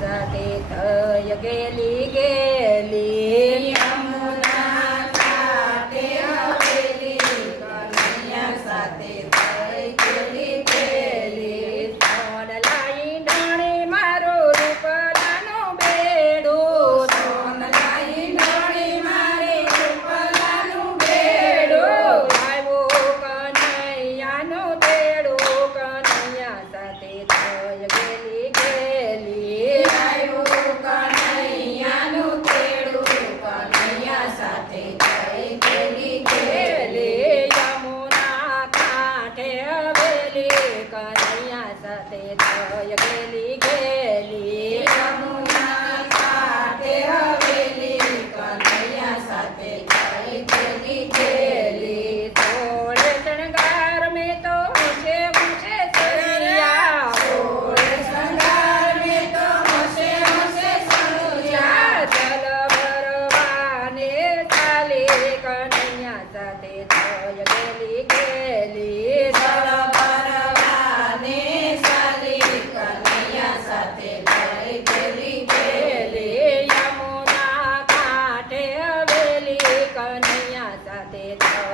સતે થય ગેલી ગે ગેલી કનૈયા સાથે થઈ ગેલી ગેલી યમુના સાથે હવેલી મેં તો છે પૂછે સરિયા થોડે શણગાર મેં તો હશે ચાલે કનૈયા સાથે થઈ ગેલી ગેલી Bye. That te ta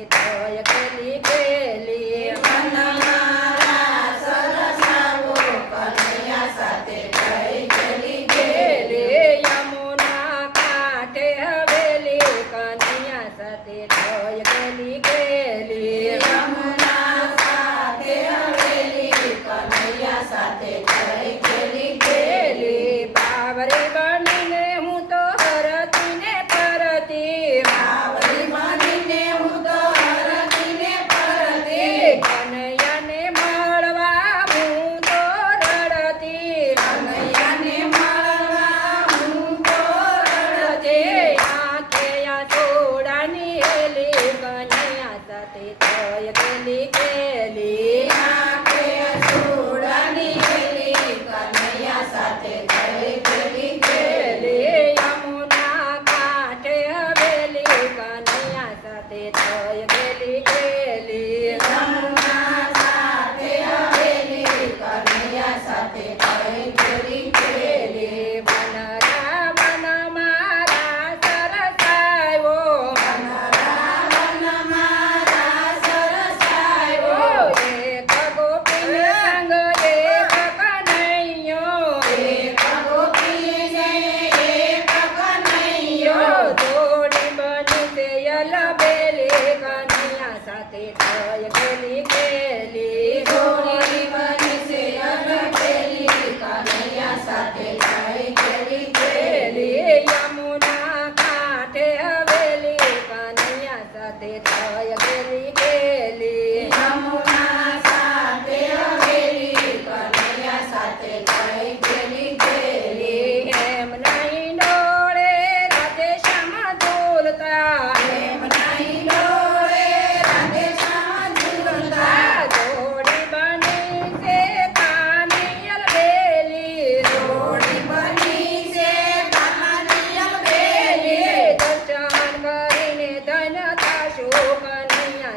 મારી તોય કેલી કેલી મન મારા સરસાવો કનૈયા સાથે ગઈ કેલી કેલી યમુના સાથે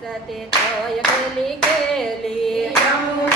સાથે તો ગેલી ગેલી